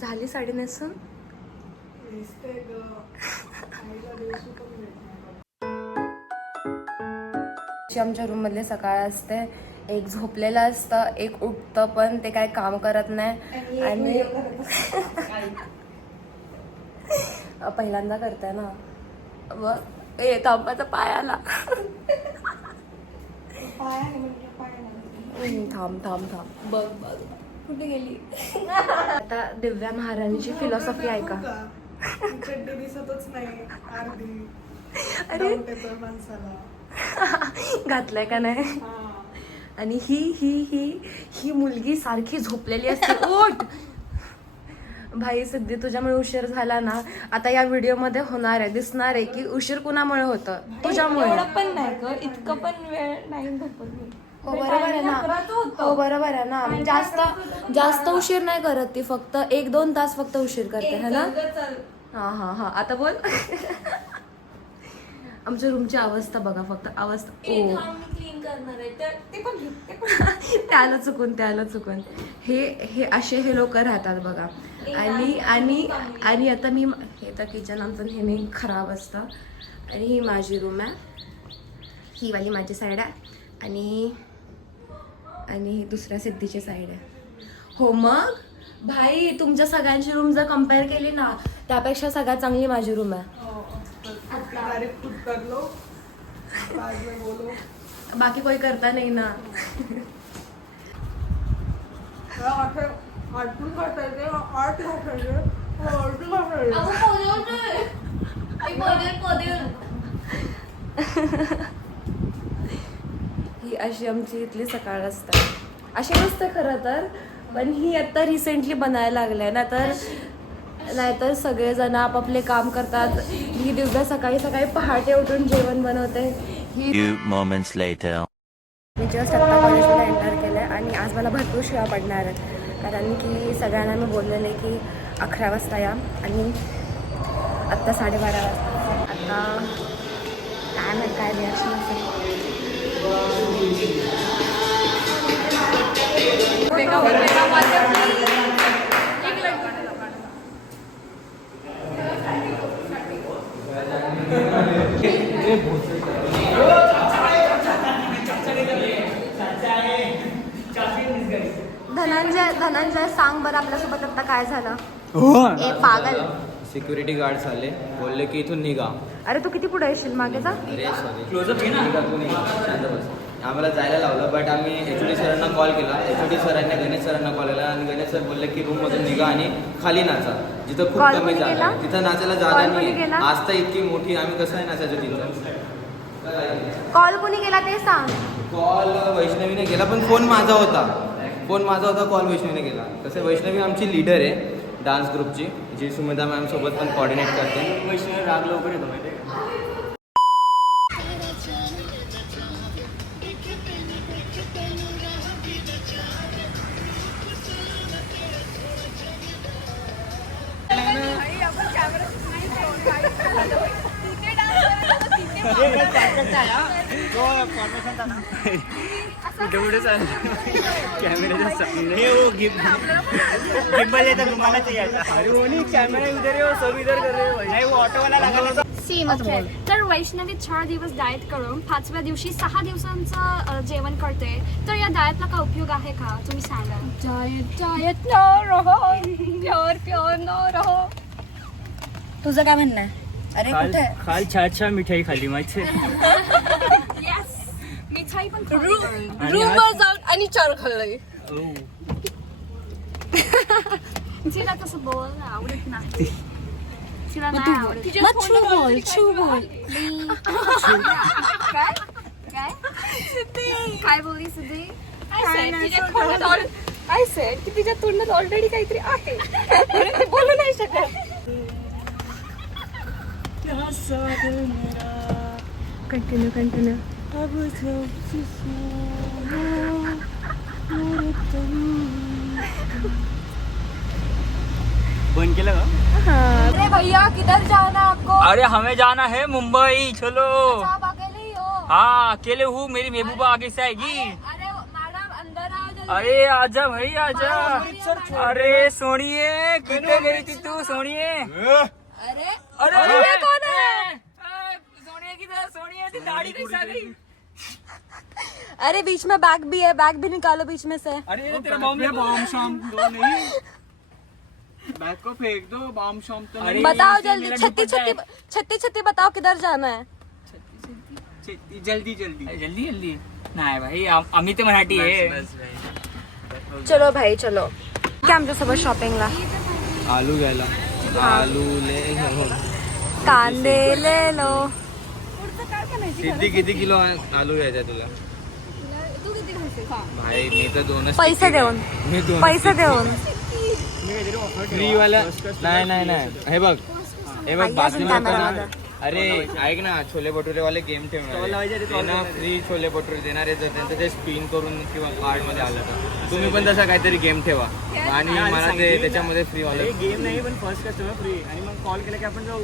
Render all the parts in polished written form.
झाली साडी नेसून. आमच्या रूम मधले सकाळ असते, एक झोपलेलं असतं, एक उठतं पण ते काय काम करत नाही आणि पहिल्यांदा करताय ना. मग ए थांबाचा पायाला थांब थांब थांब बघ बघ कुठे गेली. आता दिव्या महाराणीची फिलॉसॉफी ऐका. चड्डी दिसतच नाही अर्धी. अरे माणसाला घातलाय का नाही. आणि ही ही ही ही मुलगी सारखी झोपलेली असते. उठ भाई सिद्धी, तुझ्यामुळे उशीर झाला ना. आता या व्हिडिओ मध्ये होणार आहे, दिसणार आहे की उशीर कुणामुळे होतं, तुझ्यामुळे. पण नाही ग, इतकं पण वेळ नाही झोपत मी. हो बरोबर आहे ना. हो बरोबर आहे ना. जास्त उशीर नाही करत ती, फक्त 1-2 तास फक्त उशीर करते है ना. हा हा हा आता बोल. आमच्या रूमची अवस्था बघा फक्त, अवस्था. क्लीन करणार आहे ते पण त्याला चुकून हे असे हे लोक राहतात बघा. आणि आता मी हे तर किचन आमचं नेहमी खराब असतं. आणि ही माझी रूम आहे, ही वाली माझी साईड आहे आणि दुसऱ्या सिद्धीची साईड आहे. हो मग भाई, तुमच्या सगळ्यांची रूम जर कम्पेअर केली ना, त्यापेक्षा सगळ्यात चांगली माझी रूम आहे. बाकी कोई करता नाही ना. ही अशी आमची इथली सकाळ असते. अशी नसते खरं तर, पण ही आता रिसेंटली बनायला लागले ना. तर नाहीतर सगळेजण आपापले काम करतात. ही दिवसा सकाळी सकाळी पहाटे उठून जेवण बनवते. Few moments later. मी जस्ट आत्ता कॉलेजला एंटर केलं आहे आणि आज मला भरपूर शिवा पडणार आहेत, कारण की सगळ्यांना मी बोललेले की 11 वाजता या आणि आत्ता 12:30 वाजता. आता काय नाही काय रिॲक्शन असेल. धनंजय सांग बरं आपल्यासोबत आता काय झालं. ए पागल. सिक्युरिटी गार्ड आले, बोलले की इथून निघा. अरे तू किती पुढे येशील, मागे जा. अरे सॉरी, क्लोजअप घे ना. तू निघा, शांत बस. आम्हाला जायला लावलं, बट आम्ही HOD सरांना कॉल केला. HOD सरांनी गणेश सरांना कॉल केला आणि गणेश सर बोलले की रूममधून निघा आणि खाली नाचा, जिथं खूप कमी जागा आहे तिथं नाचायला जागा नाही. आज तर इतकी मोठी, आम्ही कसं आहे नाचायचं तिथं. कॉल कोणी केला ते सांग. कॉल वैष्णवीने केला, पण फोन माझा होता. कॉल वैष्णवीने केला. तसं वैष्णवी आमची लीडर आहे डान्स ग्रुपची, जी सुमेधा मॅम सोबत पण कोऑर्डिनेट करते. वैष्णवी राग लवकर येतो माहिती आहे. तर वैष्णवी 4 दिवस डाएट करून 5व्या दिवशी 6 दिवसांचं जेवण करते, तर या डाएटला काय उपयोग आहे का, तुम्ही सांगा. डाएट न रहो, प्योर न रहो. तुझं काय म्हणणं आहे. अरे कुठे काल छान मिठाई खाल्ली माहिती. येस, मिठाई पण रूमवर जाऊन आणि चार खाल्लंय. तिला तसं बोल आवडत नाही. तिला नाही आवडत. छू बोल. काय बोलली सिद्धी. आय सेड की तिच्या तोंडात ऑलरेडी काहीतरी आहे, बोलू नाही शकत. कंटिन्यू. बंद केलं का. अरे भैया किधर जाना है आपको. अरे हमें जाना है मुंबई, चलो. आप अकेले ही हो. हाँ अकेले हूँ, मेरी महबूबा आगे से आएगी. अरे मैडम अंदर आओ जल्दी. अरे आजा भाई आजा. अरे सोनिये किथे गई थी तू सोनिये. अरे अरे ये कौन है? सोनिये किधर सोनिये ती दाढ़ी कैसे आ गई. अरे बीच में बैग भी है, बैग भी निकालो बीच में से. अरे तेरा बॉम्ब शाम दो नहीं. बैग को फेंक दो. बॉम्ब शाम तो नहीं. बताओ जल्दी, छत्ती बताओ किधर जाना है. जल्दी जल्दी नाही भाई आम्ही ते मराठी आहे. चलो भाई चलो. काय आमच्यासोबत शॉपिंगला. आलू घ्यायला. आलू ले कांदे ले लो. किती किलो आलू घ्यायचा तुला. भाई मी तर 2च. पैसे देऊन मी 2 पैसे देऊन फ्री वाला. नाही हे बघ आई बाजूला अजून होतं कॅमेरा ना. अरे ऐक ना, छोले भटुरे वाले गेम ठेवणार फ्री छोले भटुरे देणार आहे. जर त्यांचं ते स्पिन करून किंवा कार्ड मध्ये आलं तर तुम्ही पण तसा काहीतरी गेम ठेवा आणि मला ते त्याच्यामध्ये फ्री वाले गेम नाही पण फर्स्ट कस्टमर फ्री. आणि मग कॉल केला की आपण जाऊ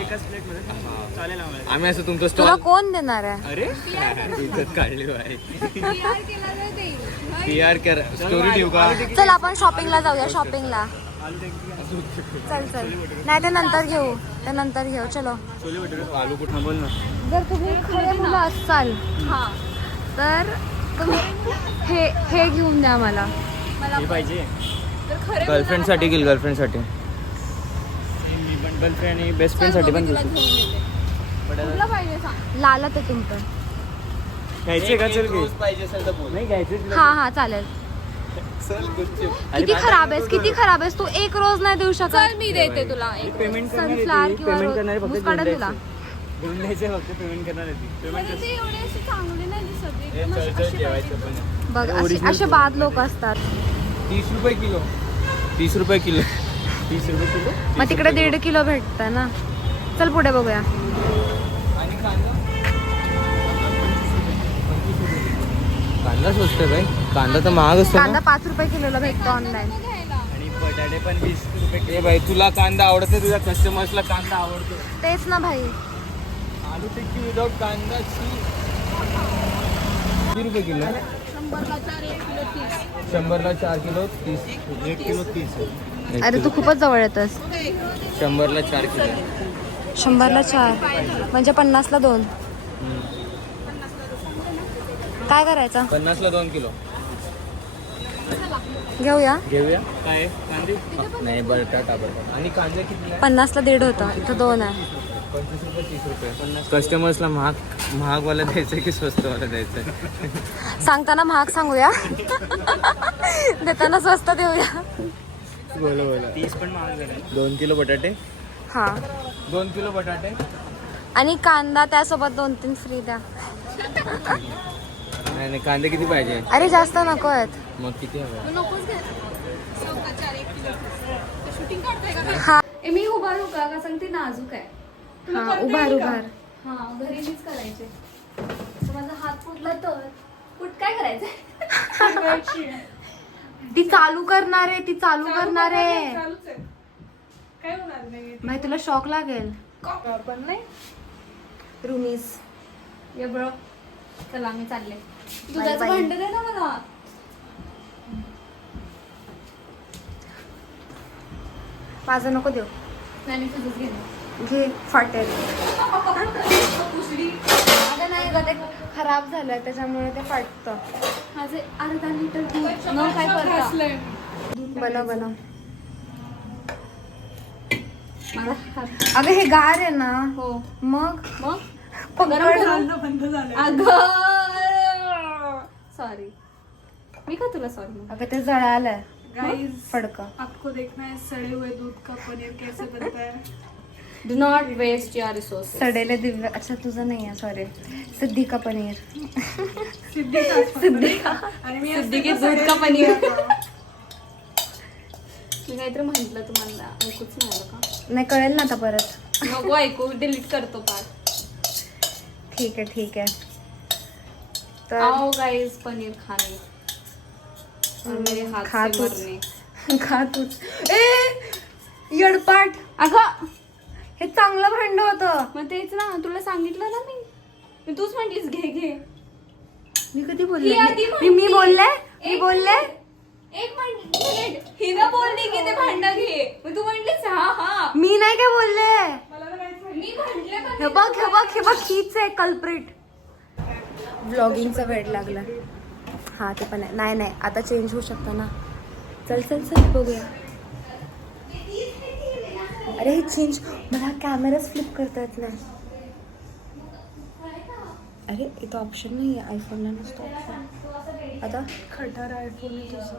एकाच प्लेट मध्ये चालेल आम्हाला. आम्ही असं तुमचं तुला स्टॉल. कोण देणार आहे. अरे इज्जत काढली आहे. PR कर स्टोरी ठेवू का. चल आपण शॉपिंगला जाऊया. शॉपिंगला चल नाही ते नंतर घेऊ चलो. छोले भटुरे आलू कुठं बोल ना. जर तुम्ही खरे मुलं असाल तर तुम्ही हे घेऊन द्या मला. पाहिजे गर्लफ्रेंड साठी गेल. गर्लफ्रेंड साठी मी पण गर्लफ्रेंड आणि बेस्ट फ्रेंड साठी पण लालच आहे तुमचं. घ्यायचे का. चल घे. पाहिजे असेल तर बोल. नाही घ्यायचे. हा चालेल. किती खराब आहेस तू. एक रोज नाही देऊ शकत. मी देते तुला. पेमेंट सनफ्लावर किंवा पेमेंट करणारे फक्त काढा तुला. घेऊन द्यायचे फक्त. पेमेंट करणार आहे ती. पेमेंट ते एवढे असे चांगले नाही दिसत. जेवायचं बघ असे बाद लोक असतात. 30 रुपये किलो. 30 रुपये किलो. 30 रुपये किलो. मग तिकडे 1.5 किलो भेटतं ना. चल पुढे बघूया. आणि कांदा. कांदा स्वस्त आहे भाई. कांदा तर महाग असतो कांदा ना. 5 रुपये किलोला भेटतो ऑनलाईन. आणि बटाटे पण 20 रुपये किलो. ए भाई तुला कांदा आवडत नाही, तुझ्या कस्टमर्सला कांदा आवडतो. तेच ना भाई. आलू टिक्की विदाउट कांदा. 30 रुपये किलो. 100ला 4 किलो 30. 1 किलो 30. अरे तू खूपच जवळ येतस. 100ला 4 किलो. 100ला 4 म्हणजे 50ला 2. काय करायचं. 50ला 2 किलो घेऊया. काय कांदे. नाही बटाटा. आणि कांदा किती. 50ला 1.5 होता. इथं 2 आहे. 25 रुपये 30 रुपये. कस्टमर्सला महागवाला द्यायचं की स्वस्तवाला द्यायचं. सांगताना महाग सांगूया. देताना स्वस्त देऊया. बोला 30 पण महाग झाले. 2 किलो बटाटे. हा 2 किलो बटाटे. आणि कांदा त्यासोबत 2-3 फ्री द्या. नाही कांदे किती पाहिजे. अरे जास्त नको आहेत. मग किती हवं. हा मी उभारू का सांगते नाजूक आहे. हा उभार. हा घरी मीच करायचे. तर माझा हात फुटला तर काय करायचंय. ती चालू करणार आहे. चालूच आहे. काय होणार नाही. माहिती तुला शॉक लागेल. पण नाही. रुमीज ये बरो चला मी चालले. Bye दुधाचं bye. भांड दे ना मला. माझं नको देऊ. नाही मी तुझंच घेणार. घे फाटेल. अगं नाही ग ते खराब झालंय त्याच्यामुळे ते फाटतं. माझे अर्धा लिटर दूध न काय करता. बनव. मला हात- अगं हे गार आहे ना. हो मग चालणं बंद झालं. अगं सॉरी. मी का तुला सॉरी. अगं ते जळालंय गाइस फडकं. आपको देखना है सड़े हुए दूध का पनीर कैसे बनता है. Do not waste your resources. सडेले दिव्य. अच्छा तुझं नाही आहे सॉरी. सिद्धिका पनीर. सिद्धिका. आणि मी सिद्धी की असते दूध का पनीर. मी काहीतरी म्हटलं तुम्हाला ऐकूच नाही आलं का. नाही कळेल ना आता परत. नको ऐकू. डिलीट करतो पार्ट. ठीक आहे. तर आओ गाइस पनीर खाने और मेरे हाथ खा से तूच. मरने. खा तूच. ए यडपाट. अगं हे चांगलं भांड होतं. मग तेच ना तुला सांगितलं ना मी. तूच म्हटलीस घे. मी कधी ही आधी बोलले. मी बोलले मी बोलले एक मिनिट हिना बोलली की ते भांडं घे मग तू म्हणलीस हा मी नाही काय बोलले. मी म्हटले पण हे बघ हीच आहे कल्प्रिट. व्लॉगिंगचा वेळ लागला. हा ते पण आहे. नाही आता चेंज होऊ शकतं ना. चल बघूया. अरे हे चेंज मला कॅमेराच फ्लिप करता येत नाही. अरे इथं ऑप्शन नाही आहे. आयफोनला नसतो ऑप्शन. आता खटारा आयफोन आहे तुझं.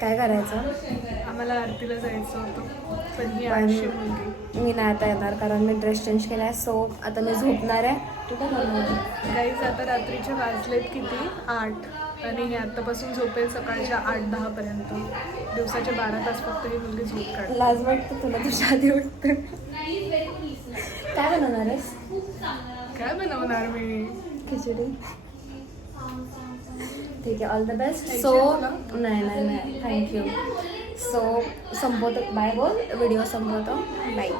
काय करायचं. आम्हाला आरतीला जायचं होतं पण ही आळशी मुलगी. मी नाही आता येणार कारण मी ड्रेस चेंज केला आहे. सो आता मी झोपणार आहे. तू काय करणार होती? गाईज आता रात्रीचे वाजलेत किती 8 आणि ही आत्तापासून झोपेल सकाळच्या 8-10 पर्यंत. दिवसाचे 12 तास फक्त ही मुलगी झोप काढते. लाज वाटतं तुला तुझ्या आधी उठते. काय बनवणार आहेस? काय बनवणार मी. खिचडी. ठीक आहे. All the best. खायची सो आहे तुला? नाही थँक्यू. सो संपवतो. बाय बोल. व्हिडिओ संपवतो. बाय.